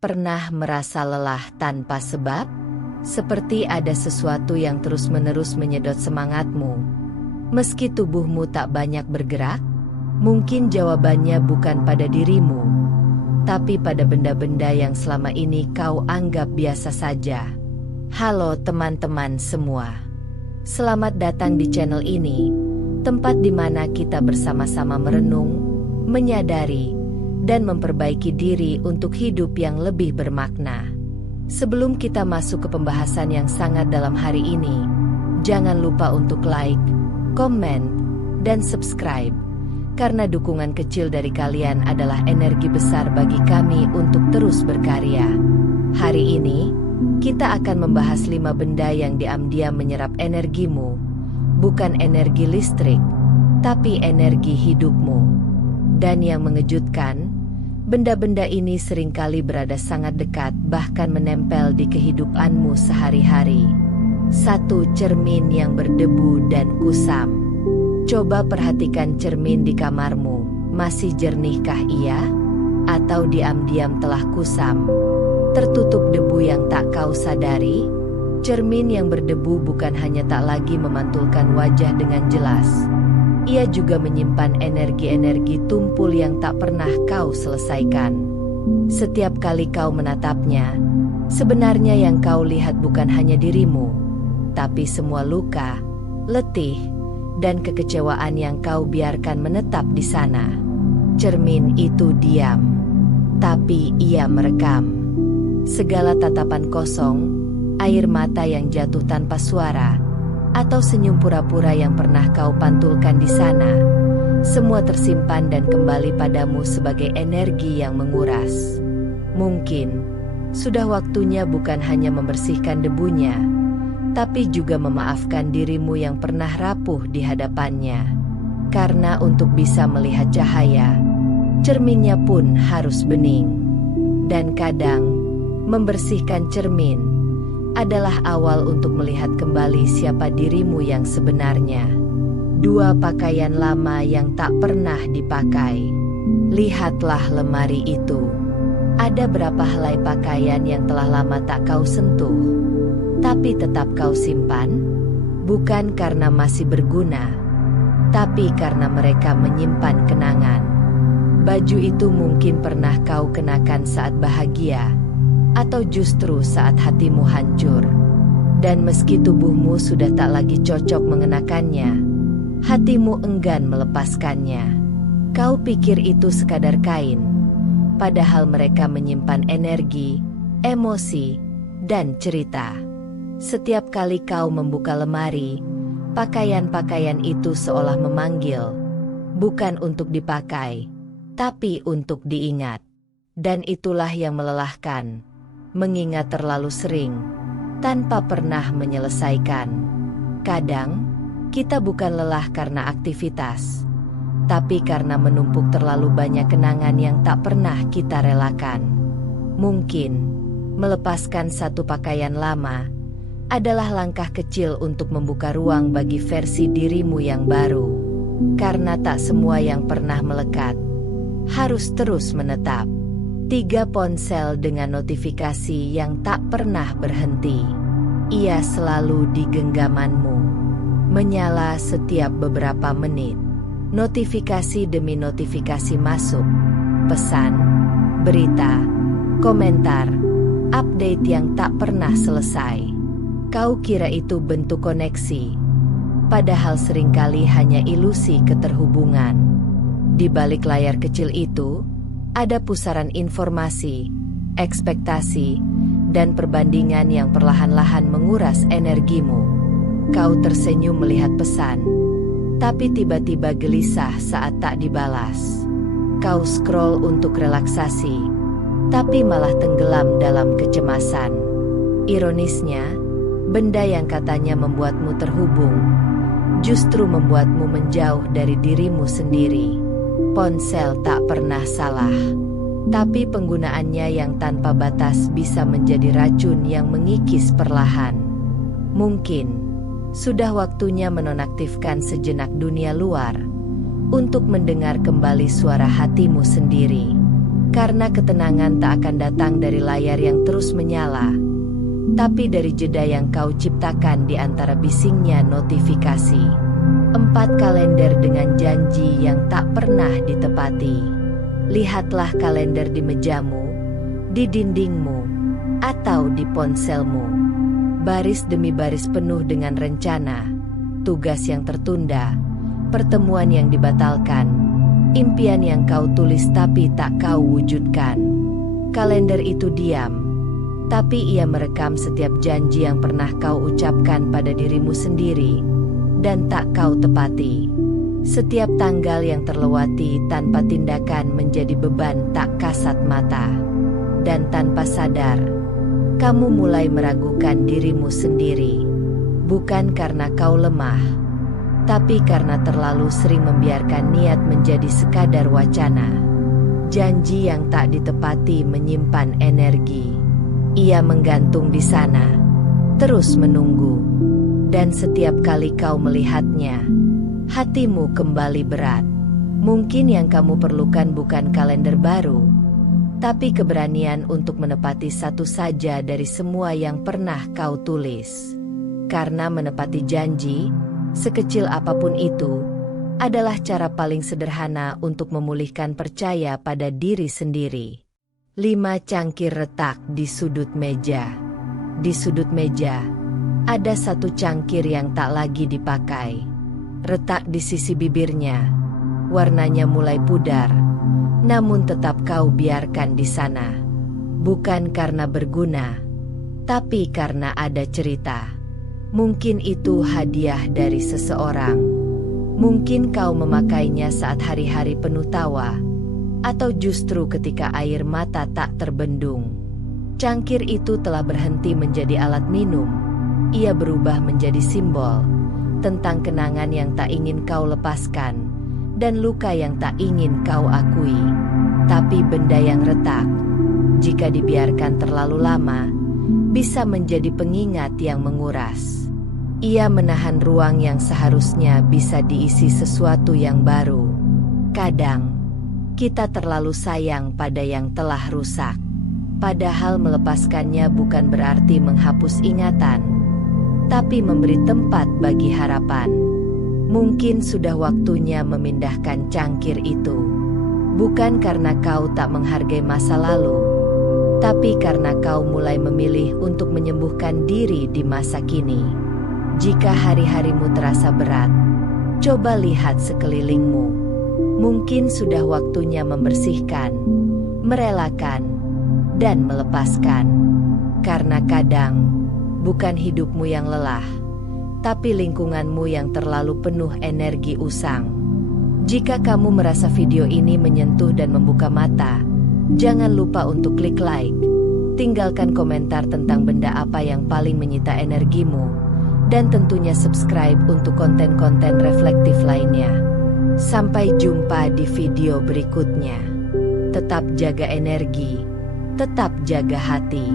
Pernah merasa lelah tanpa sebab? Seperti ada sesuatu yang terus-menerus menyedot semangatmu. Meski tubuhmu tak banyak bergerak, mungkin jawabannya bukan pada dirimu, tapi pada benda-benda yang selama ini kau anggap biasa saja. Halo teman-teman semua. Selamat datang di channel ini, tempat di mana kita bersama-sama merenung, menyadari, dan memperbaiki diri untuk hidup yang lebih bermakna. Sebelum kita masuk ke pembahasan yang sangat dalam hari ini, jangan lupa untuk like, komen, dan subscribe, karena dukungan kecil dari kalian adalah energi besar bagi kami untuk terus berkarya. Hari ini, kita akan membahas 5 benda yang diam-diam menyerap energimu, bukan energi listrik, tapi energi hidupmu. Dan yang mengejutkan, benda-benda ini seringkali berada sangat dekat, bahkan menempel di kehidupanmu sehari-hari. 1. Cermin yang berdebu dan kusam. Coba perhatikan cermin di kamarmu, masih jernihkah ia? Atau diam-diam telah kusam, tertutup debu yang tak kau sadari? Cermin yang berdebu bukan hanya tak lagi memantulkan wajah dengan jelas, ia juga menyimpan energi-energi tumpul yang tak pernah kau selesaikan. Setiap kali kau menatapnya, sebenarnya yang kau lihat bukan hanya dirimu, tapi semua luka, letih, dan kekecewaan yang kau biarkan menetap di sana. Cermin itu diam, tapi ia merekam segala tatapan kosong, air mata yang jatuh tanpa suara, atau senyum pura-pura yang pernah kau pantulkan di sana. Semua tersimpan dan kembali padamu sebagai energi yang menguras. Mungkin sudah waktunya bukan hanya membersihkan debunya, tapi juga memaafkan dirimu yang pernah rapuh di hadapannya. Karena untuk bisa melihat cahaya, cerminnya pun harus bening. Dan kadang, membersihkan cermin adalah awal untuk melihat kembali siapa dirimu yang sebenarnya. 2. Pakaian lama yang tak pernah dipakai. Lihatlah lemari itu. Ada berapa helai pakaian yang telah lama tak kau sentuh, tapi tetap kau simpan? Bukan karena masih berguna, tapi karena mereka menyimpan kenangan. Baju itu mungkin pernah kau kenakan saat bahagia, atau justru saat hatimu hancur. Dan meski tubuhmu sudah tak lagi cocok mengenakannya, hatimu enggan melepaskannya. Kau pikir itu sekadar kain, padahal mereka menyimpan energi, emosi, dan cerita. Setiap kali kau membuka lemari, pakaian-pakaian itu seolah memanggil, bukan untuk dipakai, tapi untuk diingat. Dan itulah yang melelahkan, mengingat terlalu sering, tanpa pernah menyelesaikan. Kadang, kita bukan lelah karena aktivitas, tapi karena menumpuk terlalu banyak kenangan yang tak pernah kita relakan. Mungkin, melepaskan satu pakaian lama adalah langkah kecil untuk membuka ruang bagi versi dirimu yang baru. Karena tak semua yang pernah melekat harus terus menetap. 3. Ponsel dengan notifikasi yang tak pernah berhenti. Ia selalu di genggamanmu, menyala setiap beberapa menit. Notifikasi demi notifikasi masuk, pesan, berita, komentar, update yang tak pernah selesai. Kau kira itu bentuk koneksi, padahal seringkali hanya ilusi keterhubungan. Di balik layar kecil itu, ada pusaran informasi, ekspektasi, dan perbandingan yang perlahan-lahan menguras energimu. Kau tersenyum melihat pesan, tapi tiba-tiba gelisah saat tak dibalas. Kau scroll untuk relaksasi, tapi malah tenggelam dalam kecemasan. Ironisnya, benda yang katanya membuatmu terhubung, justru membuatmu menjauh dari dirimu sendiri. Ponsel tak pernah salah, tapi penggunaannya yang tanpa batas bisa menjadi racun yang mengikis perlahan. Mungkin sudah waktunya menonaktifkan sejenak dunia luar untuk mendengar kembali suara hatimu sendiri. Karena ketenangan tak akan datang dari layar yang terus menyala, tapi dari jeda yang kau ciptakan di antara bisingnya notifikasi. 4 kalender dengan janji yang tak pernah ditepati. Lihatlah kalender di mejamu, di dindingmu, atau di ponselmu. Baris demi baris penuh dengan rencana, tugas yang tertunda, pertemuan yang dibatalkan, impian yang kau tulis tapi tak kau wujudkan. Kalender itu diam, tapi ia merekam setiap janji yang pernah kau ucapkan pada dirimu sendiri dan tak kau tepati. Setiap tanggal yang terlewati tanpa tindakan menjadi beban tak kasat mata. Dan tanpa sadar, kamu mulai meragukan dirimu sendiri. Bukan karena kau lemah, tapi karena terlalu sering membiarkan niat menjadi sekadar wacana. Janji yang tak ditepati menyimpan energi. Ia menggantung di sana, terus menunggu. Dan setiap kali kau melihatnya, hatimu kembali berat. Mungkin yang kamu perlukan bukan kalender baru, tapi keberanian untuk menepati satu saja dari semua yang pernah kau tulis. Karena menepati janji, sekecil apapun itu, adalah cara paling sederhana untuk memulihkan percaya pada diri sendiri. 5 cangkir retak di sudut meja. Di sudut meja, ada 1 cangkir yang tak lagi dipakai. Retak di sisi bibirnya, warnanya mulai pudar, namun tetap kau biarkan di sana. Bukan karena berguna, tapi karena ada cerita. Mungkin itu hadiah dari seseorang. Mungkin kau memakainya saat hari-hari penuh tawa, atau justru ketika air mata tak terbendung. Cangkir itu telah berhenti menjadi alat minum. Ia berubah menjadi simbol tentang kenangan yang tak ingin kau lepaskan dan luka yang tak ingin kau akui. Tapi benda yang retak, jika dibiarkan terlalu lama, bisa menjadi pengingat yang menguras. Ia menahan ruang yang seharusnya bisa diisi sesuatu yang baru. Kadang kita terlalu sayang pada yang telah rusak, padahal melepaskannya bukan berarti menghapus ingatan, tapi memberi tempat bagi harapan. Mungkin sudah waktunya memindahkan cangkir itu, bukan karena kau tak menghargai masa lalu, tapi karena kau mulai memilih untuk menyembuhkan diri di masa kini. Jika hari-harimu terasa berat, coba lihat sekelilingmu. Mungkin sudah waktunya membersihkan, merelakan, dan melepaskan. Karena kadang, bukan hidupmu yang lelah, tapi lingkunganmu yang terlalu penuh energi usang. Jika kamu merasa video ini menyentuh dan membuka mata, jangan lupa untuk klik like, tinggalkan komentar tentang benda apa yang paling menyita energimu, dan tentunya subscribe untuk konten-konten reflektif lainnya. Sampai jumpa di video berikutnya. Tetap jaga energi, tetap jaga hati.